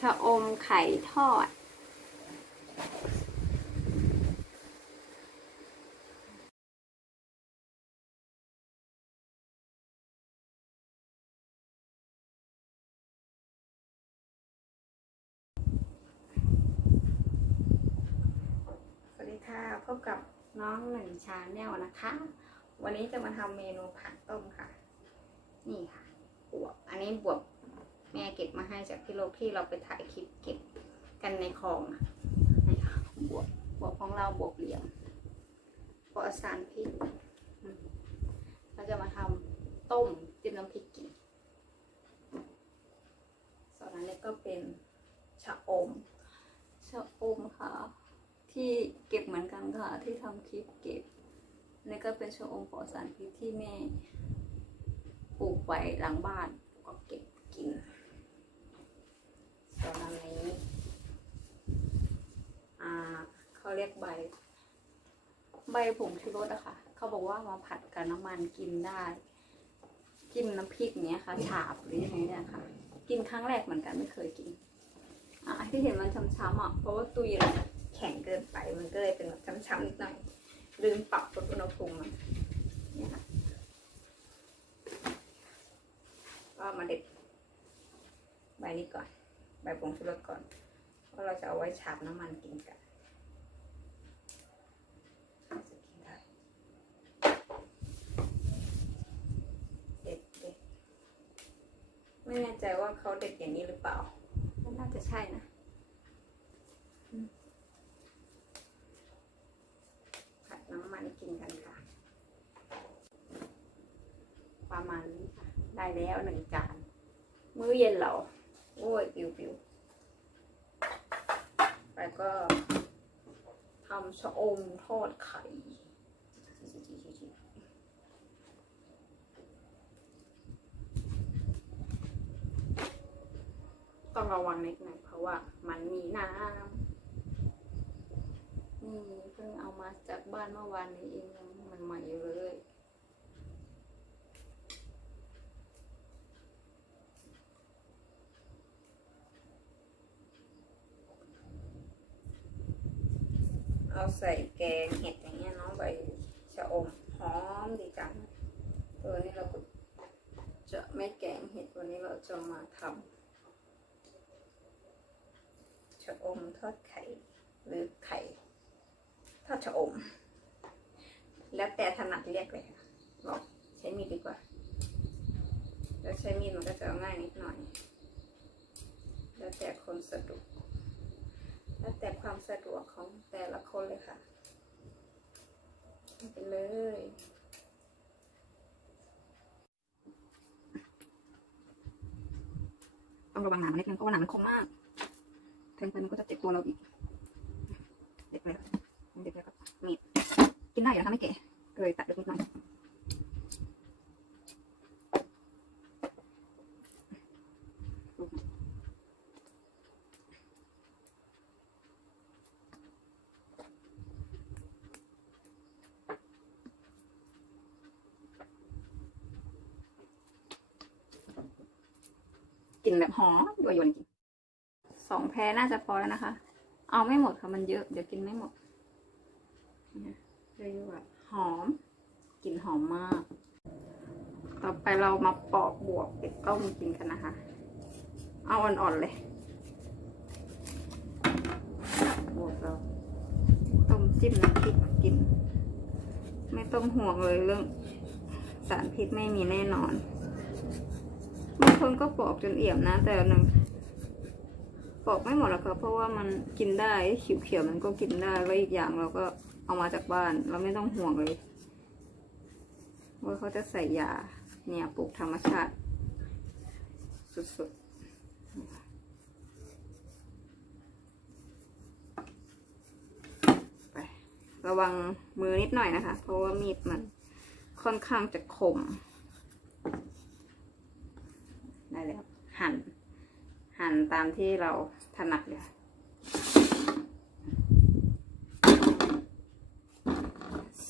ชะอมไข่ทอด สวัสดีค่ะพบกับน้องหนึ่งชาแนลนะคะ วันนี้จะมาทำเมนูผักต้มค่ะ นี่ค่ะบวบ อันนี้บวบ แม่เก็บมาให้จากพี่โลกที่เราไปถ่ายคลิปเก็บกันในคลองอะนี่ค่ะบวบบวบของเราบวบเหลี่ยมปลอดสารพิษอืมเราจะมาทำต้มจิ้มน้ำพริกกินส่วนอันนี้ก็เป็นชะอมชะอมค่ะ ที่เก็บเหมือนกันค่ะ ที่ทำคลิปเก็บนี่ก็เป็นชะอมปลอดสารพิษที่แม่ปลูกไว้หลังบ้านก็เก็บกิน ส่วนอันนี้อ่าเขาเรียกใบ ใบผงชูรสอะค่ะ เขาบอกว่ามาผัดกับน้ำมันกินได้ จิ้มน้ำพริกเนี้ยค่ะ ฉาบหรือยังไงเนี่ยค่ะ กินครั้งแรกเหมือนกันไม่เคยกิน อะที่เห็นมันช้ำๆอะเพราะว่าตู้เย็นแข็งเกินไปมันก็เลยเป็นแบบช้ำๆนิดหน่อยลืมปรับลดอุณหภูมิมันเนี่ยค่ะก็มาเด็ดใบนี้ก่อน ใบผงชูรสก่อน เพราะเราจะเอาไว้ฉาบน้ำมันกินกันจะกินได้เด็ดเด็ดไม่แน่ใจว่าเขาเด็ดอย่างนี้หรือเปล่า น่าจะใช่นะอืมผัดน้ำมันกินกันค่ะ ประมาณนี้ค่ะ ได้แล้วหนึ่งจาน มื้อเย็นเรา โอ้ย ปิวปิวแล้วก็ทำชะอมทอดไข่ต้องระวังนิดหน่อยเพราะว่ามันมีน้ำนี่เพิ่งเอามาจากบ้านเมื่อวานนี้เองยังมันใหม่อยู่เลย เอาใส่แกงเห็ดอย่างเงี้ยเนาะใบชะอมหอมดีจังตัวนี้เราก็จะไม่แกงเห็ดวันนี้เราจะมาทำชะอมทอดไข่หรือไข่ทอดชะอม แล้วแต่ถนัดเรียกเลยค่ะบอกใช้มีดดีกว่า แล้วใช้มีดมันก็จะง่ายนิดหน่อย แล้วแต่คนสะดวก แล้วแต่ความสะดวกของแต่ละคนเลยค่ะไปเลยต้องระวังหนามนิดนึงเพราะว่าหนามมันคมมากแทงไปมันก็จะเจ็บตัวเราอีก เด็กเลยเด็กเลยก็มีดกินได้อยู่นะคะไม่แก่เลยตัดเล็กนิดหน่อย กินแบบหอมยั่วยวนจริงสองแพรน่าจะพอแล้วนะคะ เอาไม่หมดค่ะมันเยอะ เดี๋ยวกินไม่หมดเนี่ยเลยว่าหอมกลิ่นหอมมาก ต่อไปเรามาปอกบวบเป็ดต้มกินกันนะคะ เอาอ่อนๆเลยบวบเราต้มจิ้มน้ำพริกกิน ไม่ต้องห่วงเลยเรื่อง สารพิษไม่มีแน่นอน บางคนก็ปอกจนเอี่ยมนะ แต่หนึ่งปอกไม่หมดหรอกค่ะเพราะว่ามันกินได้เขียวๆมันก็กินได้แล้วอีกอย่างเราก็เอามาจากบ้าน เราไม่ต้องห่วงเลยว่าเขาจะใส่ยาเนี่ยปลูกธรรมชาติ สุดๆไประวังมือนิดหน่อยนะคะ เพราะว่ามีดมันค่อนข้างจะคม ได้แล้ว หั่น หั่นตามที่เราถนัดเลย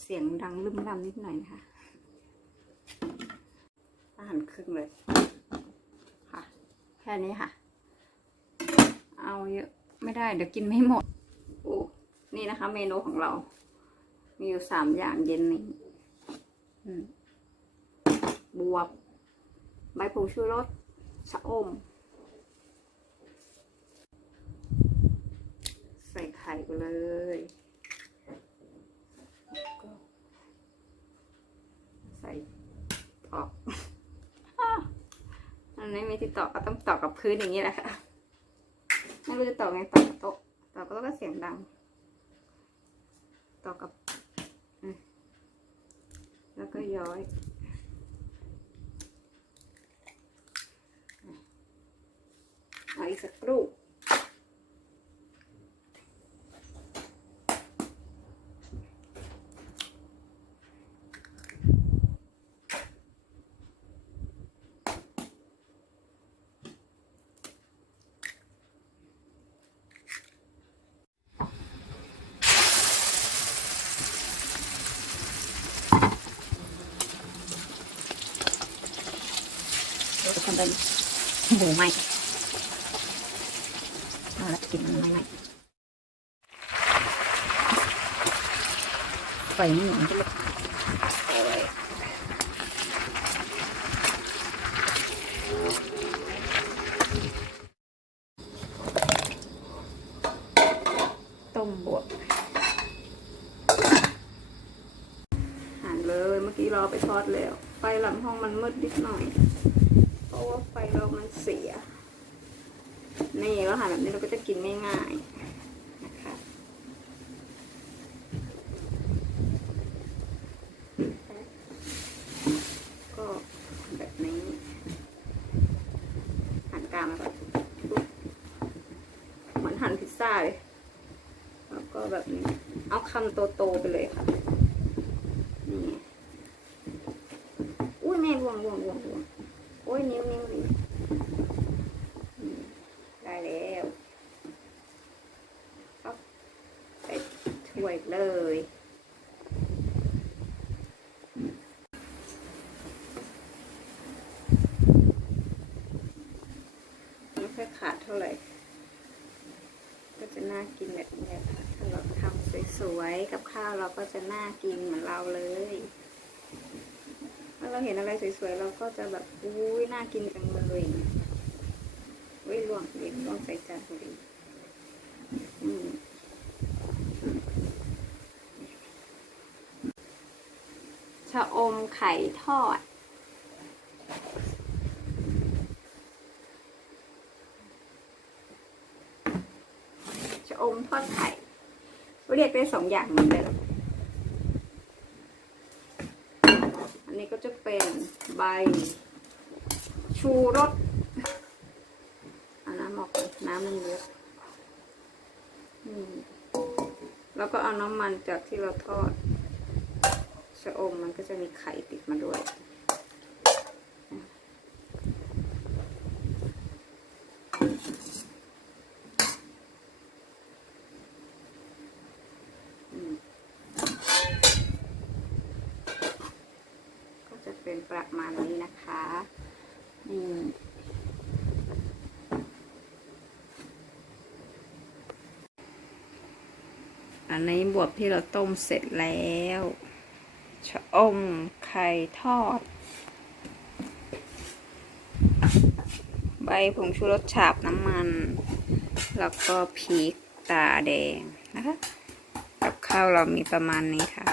เสียงดังลุ่มล่ำนิดหน่อยนะคะหั่นครึ่งเลยค่ะ แค่นี้ค่ะ เอาเยอะไม่ได้เดี๋ยวกินไม่หมดโอ้นี่นะคะ เมนูของเรา มีอยู่สามอย่างเย็นนี้บวบใบผงชูรสชะอม ใส่ไข่ไปเลยแล้วก็ใส่ตอกอันนี้มีที่ตอกก็ต้องตอกกับพื้นอย่างนี้แหละค่ะไม่รู้จะตอกไงตอกกับโต๊ะตอกก็ต้องก็เสียงดัง ตอกกับอืมแล้วก็ย้อยเอาอีกสักครู่ทุกคน เป็นหมูไหมเอาละกินมันไหมไหมไฟไม่เหมือนที่ลูกโอ้ยต้มบวกหั่นเลยเมื่อกี้เราเอาไปทอดแล้ว ไฟหลังห้องมันมืดนิดหน่อยเพ ราะว่าไฟเรามันเสีย นี่เราหั่นแบบนี้เราก็จะกินง่ายๆนะคะก็แบบนี้หั่นกลางแบบปุ๊บเหมือนหั่นพิซซ่าเลย แล้วก็แบบนี้ เอาคำโตๆไปเลยค่ะ นี่ อุ้ยแม่รวงรวงรวงรวง อ้ยนิ้วนิ้วนิ้วได้แล้วปั๊บใส่ถ้วยเลยไม่ค่อยขาดเท่าไหร่ ก็จะน่ากินแบบนี้ค่ะถ้าเราทำสวยๆ กับข้าวเราก็จะน่ากินเหมือนเราเลยาเราเห็นอะไรสวยๆ เราก็จะแบบ อุ้ยน่ากินจังเลยอุ้ยลวงเล็กลวงใส่จานพอดีอืมชะอมไข่ทอด ชะอมทอดไข่ เรียกได้สองอย่างเหมือนเดิม อันนี้ ก็จะเป็นใบ ชูรสเอาน้ำออกน้ำมันเยอะแล้วก็เอาน้ำมันจากที่เราทอดชะอมมันก็จะมีไข่ติดมาด้วย อืม ก็จะเป็น ประมาณนี้นะคะนี่อันนี้บวบที่เราต้มเสร็จแล้วชะอมไข่ทอด ใบผงชูรสฉาบน้ำมัน แล้วก็พริกตาแดงนะคะ กับข้าวเรามีประมาณนี้ค่ะ